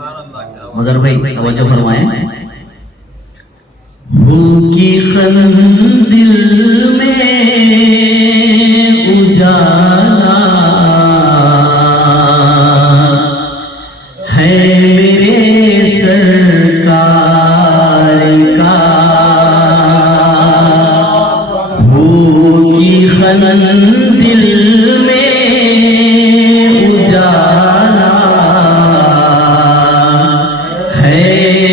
मजर भाई तवज्जो फरमाएं। हो की खंदिल में उजाला है मेरे सरकार का, हो की खंदिल में उजाला है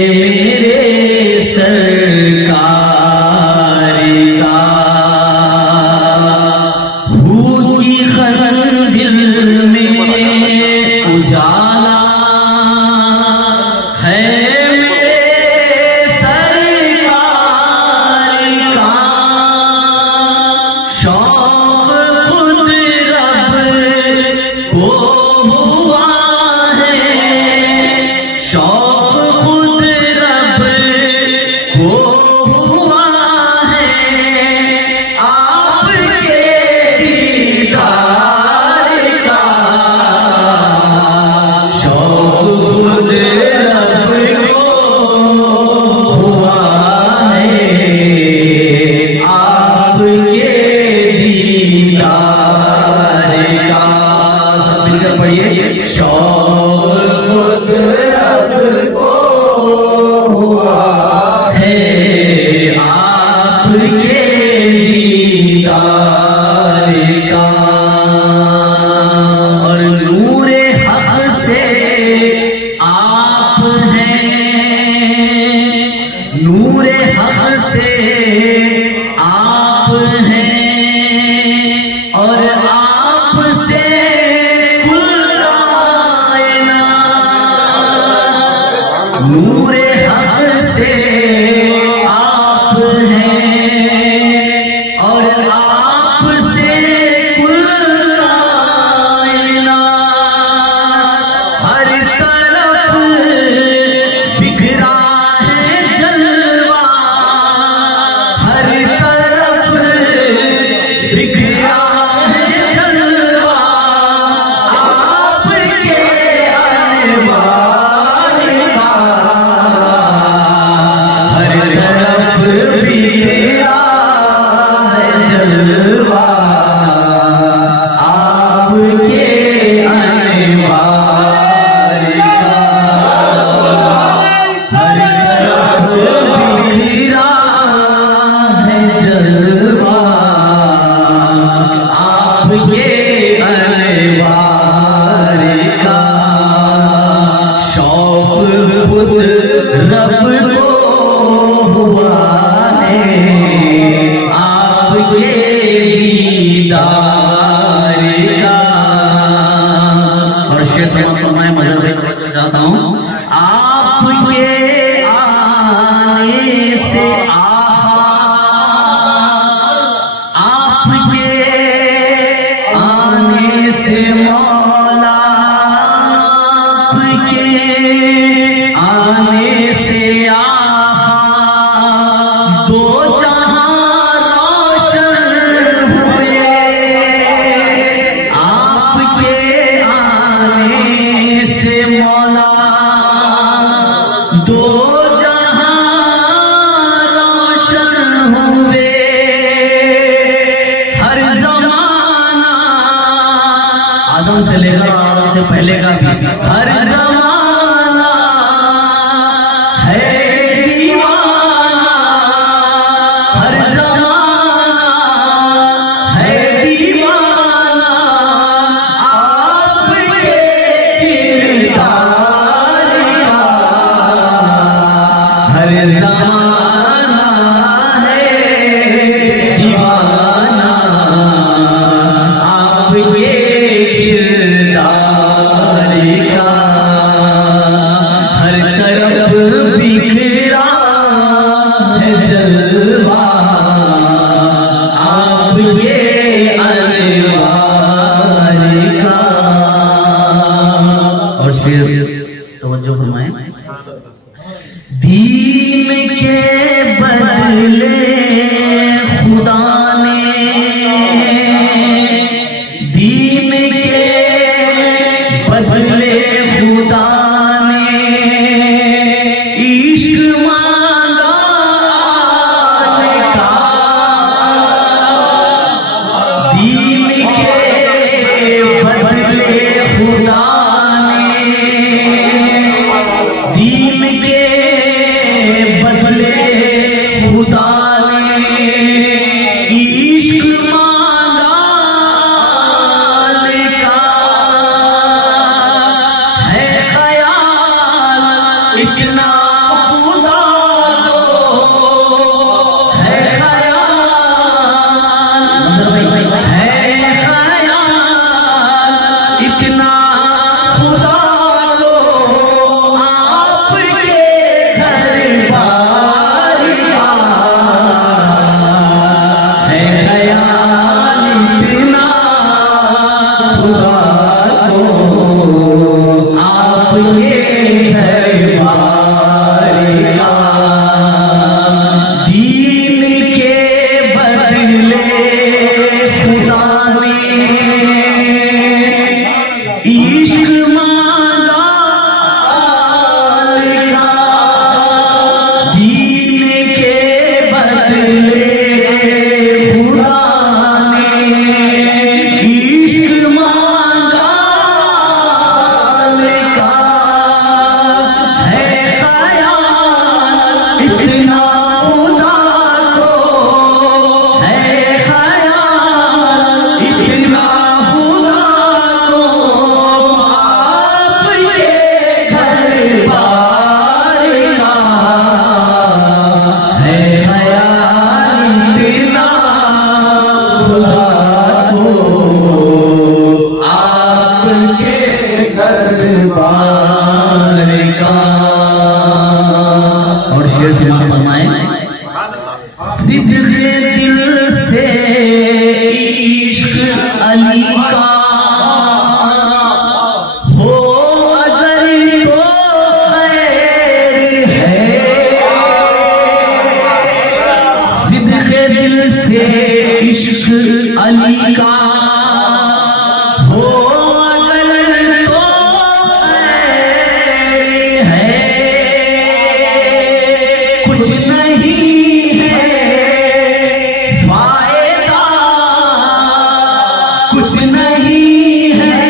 मेरे सरकार का, हो की खंदिल में उजाला है मेरे सरकार का। शौक़ खुद रब को हुआ है, शौक़ खुद रब को हुआ है, आपके दीदार का। शौक़ खुद रब को हुआ है, आपके दीदार का। सब मिलकर पढ़िए। शौक़ खुद रब को हुआ है, आपके दीदार का। और नूरे हक़ से आप हैं, नूरे हक़ से आप हैं, और आपसे कुल कायनात। नूरे हक़ से आप हैं, और आपसे कुल कायनात। हर तरफ बिखरा है जलवा, हर तरफ बिखरा है जलवा, आपके अनवार का। हर तरफ बिखरा है जलवा, आपके अनवार का। हर तरफ बिखरा है जलवा, आपके अनवार का। शौक़ खुद रब को हुआ है, आपके दीदार का। और शेर समाप्त फरमाए। मजर देखना चाहता हूँ। आपके आने से आहा, आपके आने से मौला, आपके आने से आहा, दो जहां रोशन हुए। आपके आने से मौला, दो जहां रोशन हुए। हर ज़माना, आदम से लेकर आदम से पहले का भी, हर ज़माना है दीवाना, हर ज़माना है दीवाना, आपके किरदार का। हर ज़माना है दीवाना, आपके किरदार का। हर तरफ बिखरा है जलवा, आपके अनवार का। और शेर तवज्जो फरमाएं। दीन के बदले खुदा ने, दीन के बदले खुदा ने इतना खुदा को है ख्याल, है ख्याल, इतना खुदा को आपके घर बार का है ख्याल, इतना खुदा को आपके घर बार का। दीन के बदले खुदा ने इश्क मांगा का, दीन के बदले खुदा ने इश्क मांगा का है ख्याल, इतना खुदा को है ख्याल, इतना खुदा को आपके घर बार का है ख्याल, इतना खुदा को आपके घर बार का। और शेर से फरमाए, सिद्क़े दिल से इश्क अली का हो अगर तो खैर है, सिद्क़े दिल से इश्क अली का हो अगर तो खैर है, कुछ नहीं है फायदा, कुछ नहीं है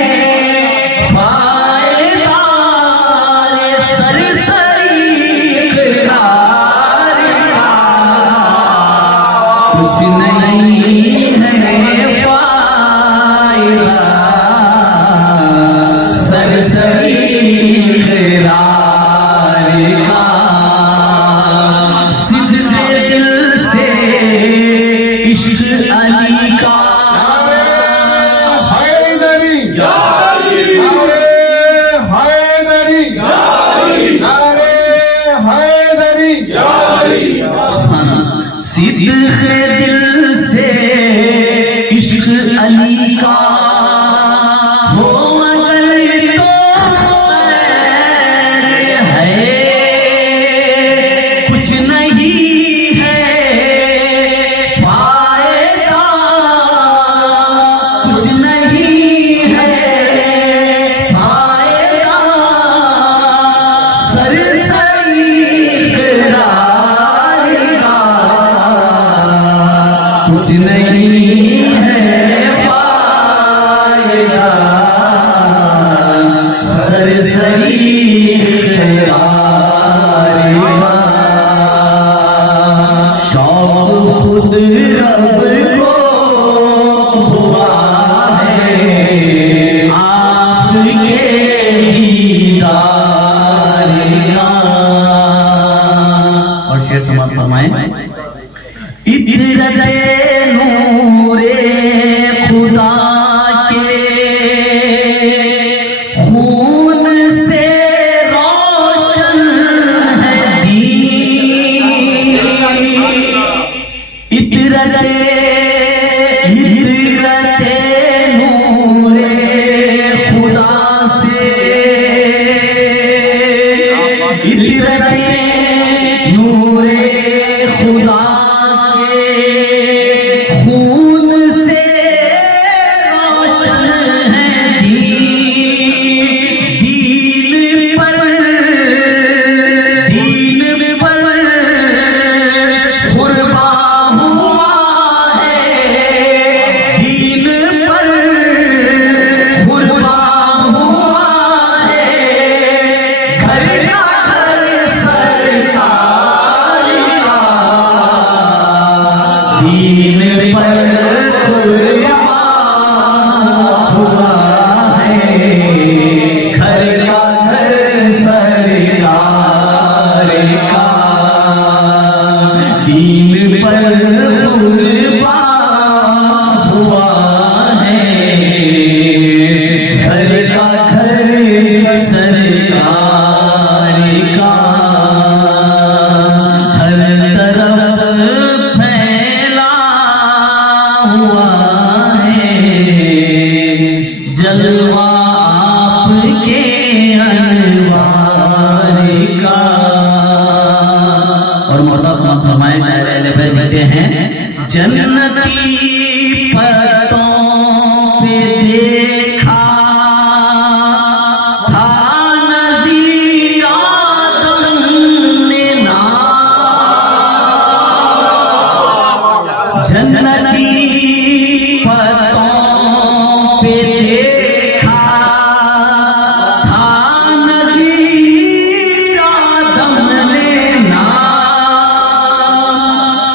फायदा, सरसरी इक़रार का, कुछ नहीं है फायदा, सरसरी इक़रार का। सिद्क़े दिल से इश्क अली का हैदरी नारे हैदरी नारे हैदरी। सिद्क़े दिल से इश्क अली का हो अगर तो खैर है, कुछ नहीं है फायदा, कुछ नहीं है फायदा, सरसरी इक़रार का, कुछ नहीं है फायदा, सरसरी इक़रार का। शौक़ खुद रब को हुआ है आपके दीदार का। और शेर समाप्त फरमाएं, इतरते नूरे खुदा के खून से रोशन है दीन, इतरते नूरे खुदा से, इतरते नूरे खुदा से खून से रोशन है दीन, दीन पर कुर्बा हुआ है, दीन पर कुर्बा हुआ है, घर का घर सर जन्नती पतों पे देखा था नज़ीर आदम ने नाम। जन्नती पतों पे देखा था नज़ीर आदम ने नाम।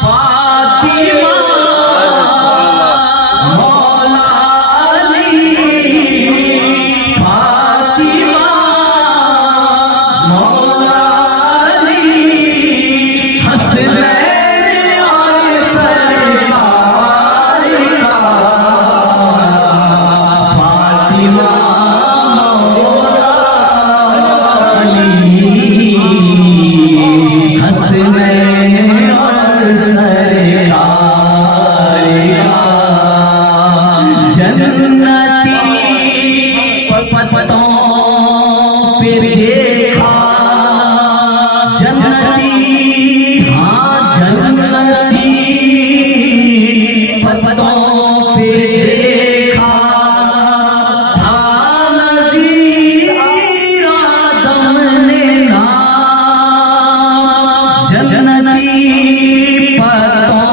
फातिमा मौला अली, फातिमा मौला अली, हसनैन और सरकार का। फातिमा मौला अली, हसनैन और सरकार का। जन्नती पतों पे देखा, जन्नती हाँ जन्नती पतों पे देखा था नज़ीर आदम ने नाम। जन्नती पतों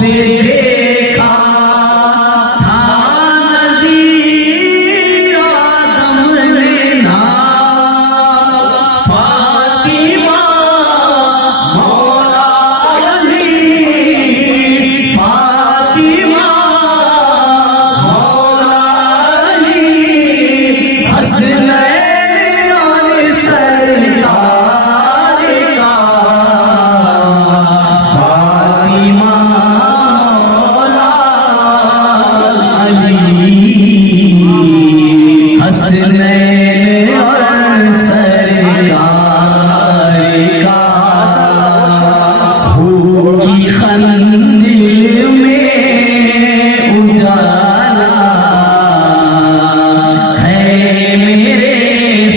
पे देखा था नज़ीर आदम ने नाम। फातिमा मौला अली, फातिमा मौला अली, हसनैन और सरकार का। फातिमा मौला अली, हसनैन और सरकार का। भूखी खंदिल में उजाला है मेरे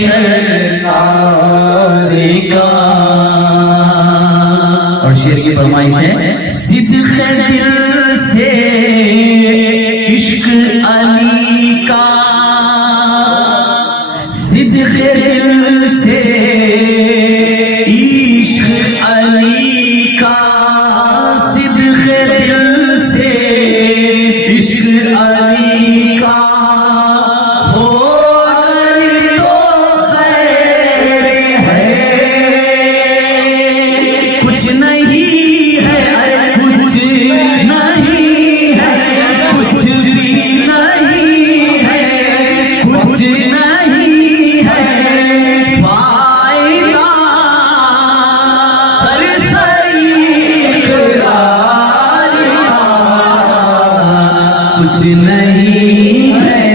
सरकार का। और शेर की फरमाइश है, सिद्क़ दिल से इश्क अली का, सिद्क़ दिल से इश्क अली का, सिद्क़ दिल से इश्क अली का। हो अगर तो खैर है, कुछ नहीं है, अरे कुछ नहीं है, कुछ भी नहीं है, कुछ नहीं है फायदा सरसरी इक़रार का। कुछ नहीं है